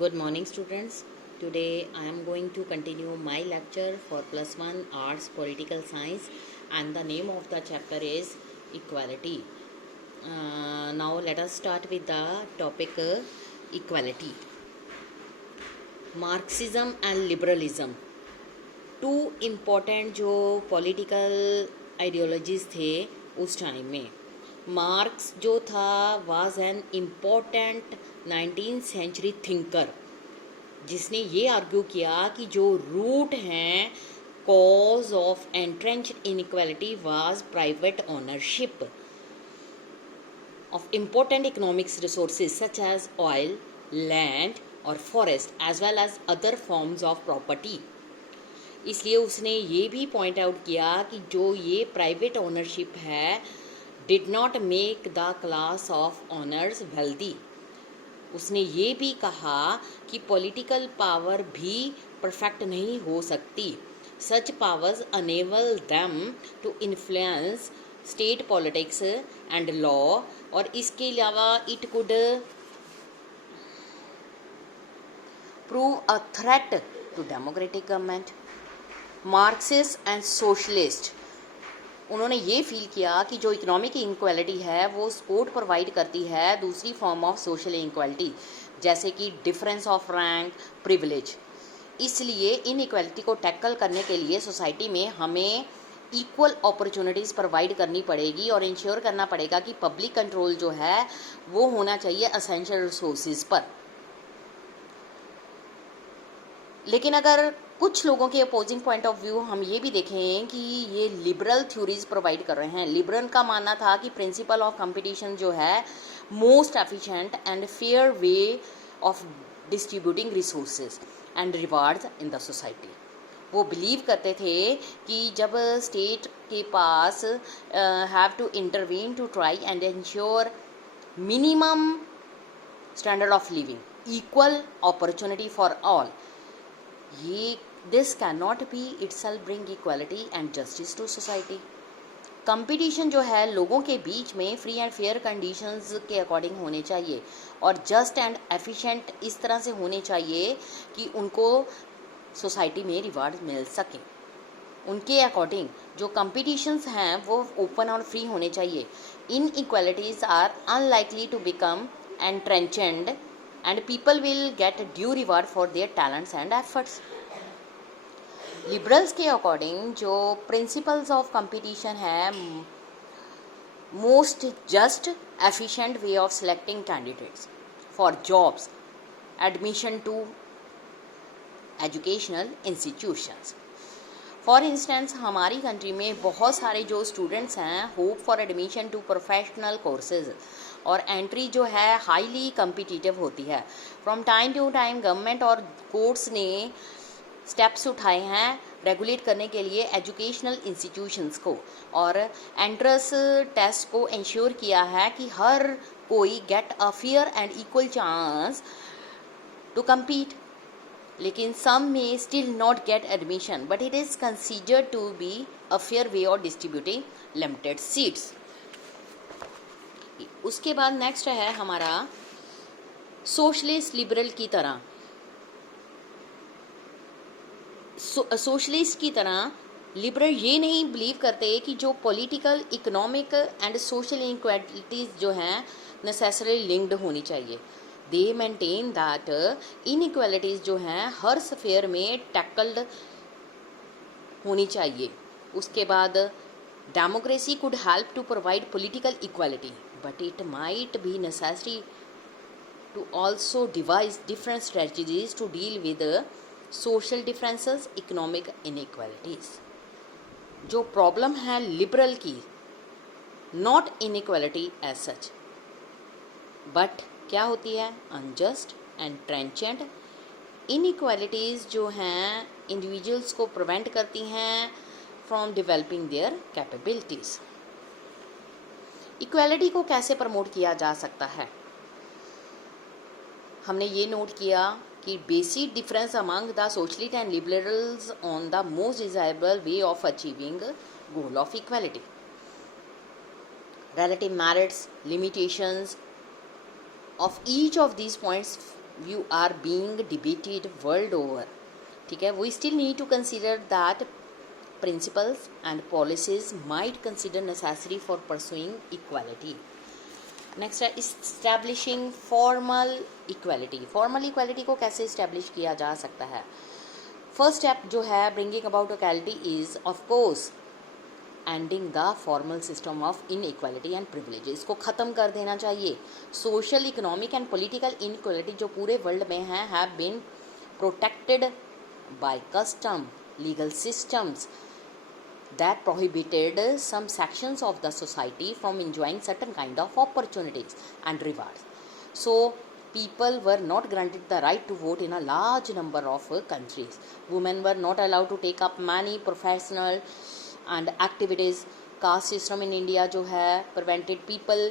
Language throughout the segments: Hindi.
Good morning, students. Today I am going to continue my lecture for plus 1 arts political science, and the name of the chapter is equality. Now let us start with the topic equality. Marxism and liberalism, two important जो पॉलिटिकल आइडियोलॉजीज़ थे उस टाइम में. मार्क्स जो था was an important 19th century thinker, जिसने ये आर्ग्यू किया कि जो रूट हैं cause of entrenched inequality was private ownership of important economics resources such as oil, land और forest as well as other forms of property. इसलिए उसने ये भी पॉइंट आउट किया कि जो ये प्राइवेट ओनरशिप है did not make the class of honours wealthy. उसने ये भी कहा कि पॉलिटिकल पावर भी परफेक्ट नहीं हो सकती. Such powers enable them to influence state politics and law, और इसके अलावा it could prove a threat to democratic government. Marxist and socialist, उन्होंने ये फील किया कि जो इकोनॉमिक इनक्वालिटी है वो सपोर्ट प्रोवाइड करती है दूसरी फॉर्म ऑफ सोशल इनक्वालिटी, जैसे कि डिफरेंस ऑफ रैंक, प्रिविलेज. इसलिए इन इक्वालिटी को टैकल करने के लिए सोसाइटी में हमें इक्वल अपॉर्चुनिटीज़ प्रोवाइड करनी पड़ेगी और इंश्योर करना पड़ेगा कि पब्लिक कंट्रोल जो है वो होना चाहिए असेंशियल रिसोर्सेज पर. लेकिन अगर कुछ लोगों के अपोजिंग पॉइंट ऑफ व्यू हम ये भी देखें कि ये लिबरल थ्योरीज प्रोवाइड कर रहे हैं. लिबरल का मानना था कि प्रिंसिपल ऑफ कंपटीशन जो है most efficient and fair way of distributing resources and rewards in the society. वो बिलीव करते थे कि जब स्टेट के पास have to intervene to try and ensure minimum standard of living, equal opportunity for all, ये this can not be itself bring equality and justice to society. Competition जो है लोगों के बीच में फ्री एंड फेयर कंडीशंस के अकॉर्डिंग होने चाहिए और जस्ट एंड एफिशिएंट इस तरह से होने चाहिए कि उनको सोसाइटी में रिवार्ड मिल सके. उनके अकॉर्डिंग जो कंपटीशंस हैं वो ओपन और फ्री होने चाहिए. Inequalities are unlikely to become entrenched and people will get due reward for their talents and efforts. Liberals के अकॉर्डिंग जो प्रिंसिपल्स ऑफ कंपटीशन है most just efficient way of selecting candidates for jobs, admission to educational institutions. For instance हमारी कंट्री में बहुत सारे जो स्टूडेंट्स हैं hope for admission to professional courses, और एंट्री जो है हाईली कम्पिटिटिव होती है. From time to time government और कोर्ट्स ने स्टेप्स उठाए हैं रेगुलेट करने के लिए एजुकेशनल इंस्टीट्यूशंस को, और एंट्रेंस टेस्ट को इंश्योर किया है कि हर कोई get a fair and equal chance to compete. लेकिन some may still not get admission, but it is considered to be a fair way of distributing limited seats. उसके बाद नेक्स्ट है हमारा सोशलिस्ट लिबरल की तरह. सोशलिस्ट की तरह लिबरल ये नहीं बिलीव करते कि जो political, economic and social inequalities जो हैं नेसेसरी लिंक्ड होनी चाहिए. दे मेंटेन दैट इनइक्वालिटीज़ जो हैं हर स्फेयर में टैकल्ड होनी चाहिए. उसके बाद democracy could help to provide political equality, but it might be necessary to also devise different strategies to deal with social differences, economic inequalities. जो प्रॉब्लम है लिबरल की, not inequality as such, but क्या होती है अनजस्ट एंड ट्रेंचेंट इनइक्वालिटीज़ जो हैं इंडिविजुअल्स को प्रिवेंट करती हैं from developing there capabilities. Equality को कैसे प्रमोट किया जा सकता है? हमने ये नोट किया कि basic difference among the socialist and liberals on the most desirable way of achieving goal of equality. relative merits, limitations of each of these points view are being debated world over, ठीक है, we still need to consider that principles and policies might consider necessary for pursuing equality. Next है establishing formal equality. Formal equality को कैसे इस्टेब्लिश किया जा सकता है? फर्स्ट स्टेप जो है bringing about equality is of course ending the formal system of inequality and privilege. इसको ख़त्म कर देना चाहिए. Social, economic and political inequality जो पूरे वर्ल्ड में है have been protected by custom, legal systems that prohibited some sections of the society from enjoying certain kind of opportunities and rewards. So people were not granted the right to vote in a large number of countries. Women were not allowed to take up many professional and activities. Caste system in India जो है prevented people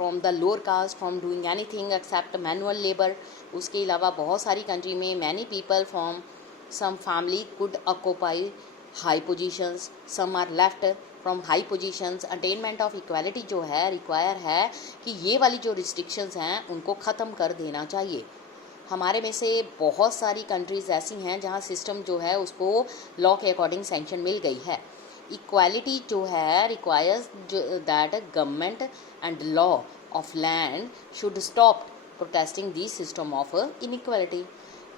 from the lower caste from doing anything except manual labor. उसके अलावा बहुत सारी country में many people from some family could occupy high positions, some are left from high positions. attainment of equality जो है रिक्वायर है कि ये वाली जो रिस्ट्रिक्शंस हैं उनको ख़त्म कर देना चाहिए. हमारे में से बहुत सारी कंट्रीज़ ऐसी हैं जहाँ सिस्टम जो है उसको लॉ के अकॉर्डिंग सैंक्शन मिल गई है. इक्वालिटी जो है requires that government and law of land should stop protesting this system of inequality.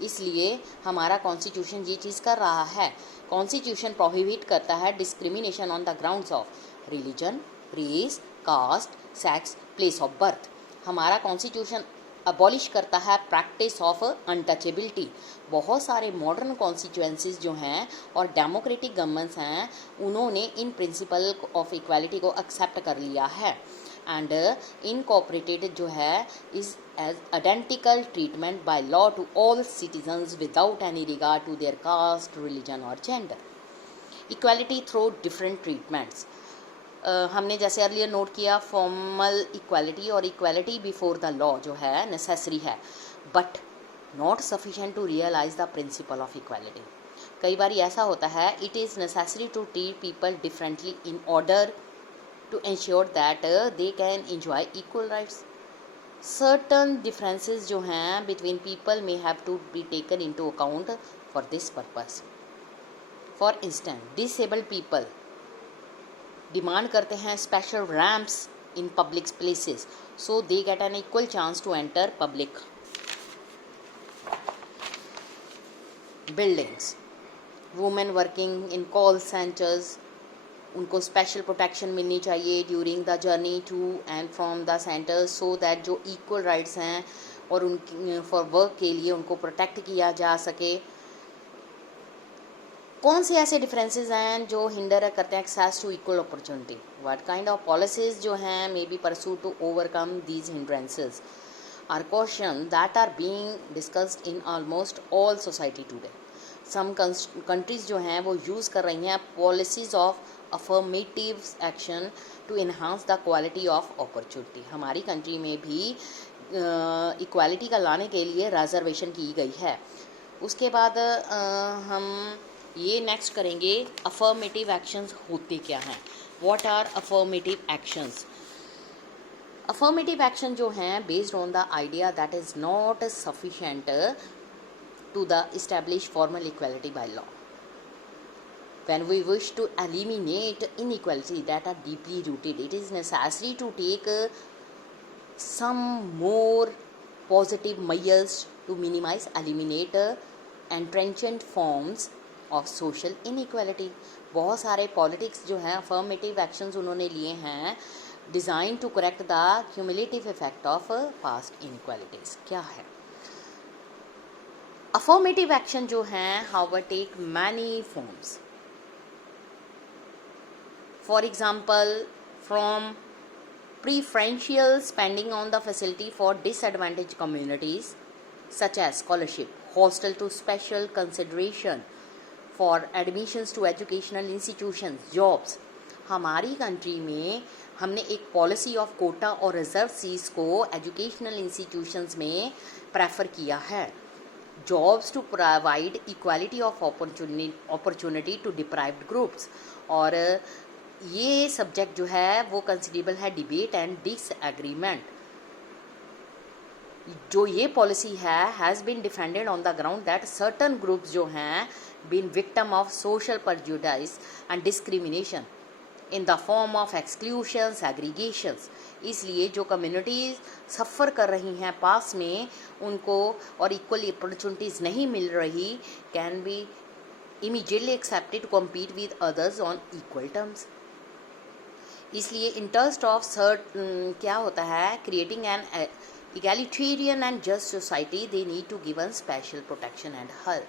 इसलिए हमारा कॉन्स्टिट्यूशन ये चीज़ कर रहा है. कॉन्स्टिट्यूशन प्रोहिबिट करता है discrimination on the grounds of religion, race, caste, sex, place of birth. हमारा कॉन्स्टिट्यूशन अबॉलिश करता है प्रैक्टिस ऑफ अनटचेबिलिटी. बहुत सारे मॉडर्न कॉन्स्टिट्यूएंसीज जो हैं और डेमोक्रेटिक गवर्नमेंट्स हैं उन्होंने इन प्रिंसिपल ऑफ इक्वालिटी को एक्सेप्ट कर लिया है. एंड इनकॉर्पोरेटेड जो है is as identical treatment by law to all citizens without any regard to their caste, religion और gender. Equality through different treatments. हमने जैसे अर्लियर नोट किया फॉर्मल इक्वालिटी और इक्वालिटी बिफोर द लॉ जो है नेसेसरी है but not sufficient to realise the principle of equality. कई बार ऐसा होता है it is necessary to treat people differently in order to ensure that they can enjoy equal rights. Certain differences जो हैं between people may have to be taken into account for this purpose. For instance, disabled people demand करते हैं special ramps in public places so they get an equal chance to enter public buildings. Women working in call centers उनको स्पेशल प्रोटेक्शन मिलनी चाहिए during the journey to and from the centre so that जो इक्वल राइट्स हैं और उनकी फॉर वर्क के लिए उनको प्रोटेक्ट किया जा सके. कौन से ऐसे डिफरेंसेस हैं जो हिंडर करते हैं access to equal opportunity? What kind of policies जो हैं may be pursue to overcome these hindrances are question that are being discussed in almost all society today. Some countries जो हैं वो यूज़ कर रही हैं policies of affirmative action to enhance the quality of opportunity. हमारी कंट्री में भी इक्वालिटी का लाने के लिए रिजर्वेशन की गई है. उसके बाद हम ये नेक्स्ट करेंगे अफर्मेटिव एक्शंस होते क्या हैं. What are affirmative actions? Affirmative action जो हैं based on the idea that is not sufficient to the establish formal equality by law. When we wish to eliminate inequality that are deeply rooted, it is necessary to take some more positive measures to minimize, eliminate entrenched forms of social inequality. बहुत सारे पॉलिटिक्स जो हैं अफर्मेटिव एक्शंस उन्होंने लिए हैं design to correct the cumulative effect of past inequalities. क्या है अफर्मेटिव एक्शन जो हैं? How take many forms. For example, from preferential spending on the facility for disadvantaged communities such as scholarship, hostel to special consideration for admissions to educational institutions, jobs. हमारी कंट्री में हमने एक पॉलिसी ऑफ कोटा और रिजर्व सीट्स को एजुकेशनल इंस्टीट्यूशंस में प्रेफर किया है. Jobs to provide equality of opportunity to deprived groups. और ये सब्जेक्ट जो है वो कंसिडरेबल है डिबेट एंड डिसएग्रीमेंट. जो ये पॉलिसी है has been defended on the ground that certain groups जो हैं been victim of social prejudice and discrimination in the form of exclusion segregations. इसलिए जो कम्युनिटीज़ सफ़र कर रही हैं पास में उनको और इक्वली अपॉर्चुनिटीज़ नहीं मिल रही can be immediately accepted to compete with others on equal terms. इसलिए इंटरेस्ट ऑफ क्या होता है, creating an egalitarian and just society, they need to given special protection and help.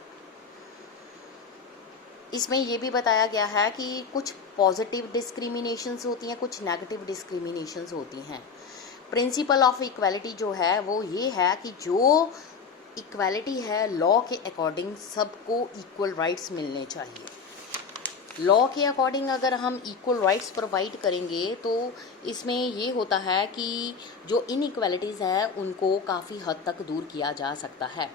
इसमें ये भी बताया गया है कि कुछ पॉजिटिव डिस्क्रिमिनेशंस होती हैं, कुछ नेगेटिव डिस्क्रिमिनेशंस होती हैं। प्रिंसिपल ऑफ इक्वालिटी जो है वो ये है कि जो इक्वालिटी है लॉ के अकॉर्डिंग सबको इक्वल राइट्स मिलने चाहिए। लॉ के अकॉर्डिंग अगर हम इक्वल राइट्स प्रोवाइड करेंगे तो इसमें ये होता है कि जो इनइक्वालिटीज़ है उनको काफ़ी हद तक दूर किया जा सकता है।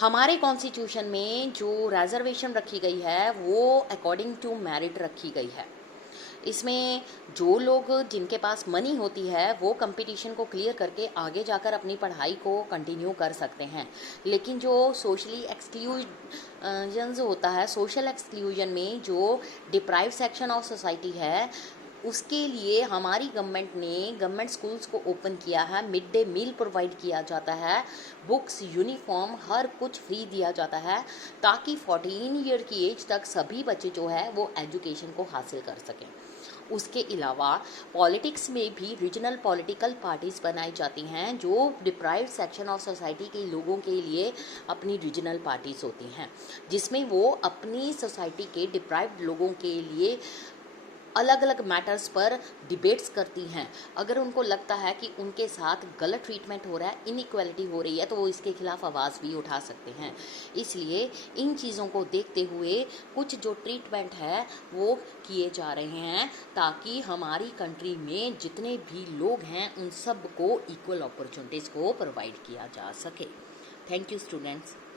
हमारे कॉन्स्टिट्यूशन में जो रिजर्वेशन रखी गई है वो अकॉर्डिंग टू मेरिट रखी गई है। इसमें जो लोग जिनके पास मनी होती है वो कंपटीशन को क्लियर करके आगे जाकर अपनी पढ़ाई को कंटिन्यू कर सकते हैं, लेकिन जो सोशली एक्सक्लूजन होता है, सोशल एक्सक्लूजन में जो डिप्राइव सेक्शन ऑफ सोसाइटी है उसके लिए हमारी गवर्नमेंट ने गवर्नमेंट स्कूल्स को ओपन किया है, मिड डे मील प्रोवाइड किया जाता है, बुक्स यूनिफॉर्म हर कुछ फ्री दिया जाता है ताकि 14 ईयर की एज तक सभी बच्चे जो है वो एजुकेशन को हासिल कर सकें। उसके अलावा पॉलिटिक्स में भी रीजनल पॉलिटिकल पार्टीज़ बनाई जाती हैं जो डिप्राइव्ड सेक्शन ऑफ सोसाइटी के लोगों के लिए अपनी रीजनल पार्टीज़ होती हैं, जिसमें वो अपनी सोसाइटी के डिप्राइव्ड लोगों के लिए अलग अलग मैटर्स पर डिबेट्स करती हैं। अगर उनको लगता है कि उनके साथ गलत ट्रीटमेंट हो रहा है, इनइक्वालिटी हो रही है, तो वो इसके खिलाफ आवाज़ भी उठा सकते हैं। इसलिए इन चीज़ों को देखते हुए कुछ जो ट्रीटमेंट है वो किए जा रहे हैं ताकि हमारी कंट्री में जितने भी लोग हैं उन सब को इक्वल अपॉर्चुनिटीज़ को प्रोवाइड किया जा सके। Thank you students.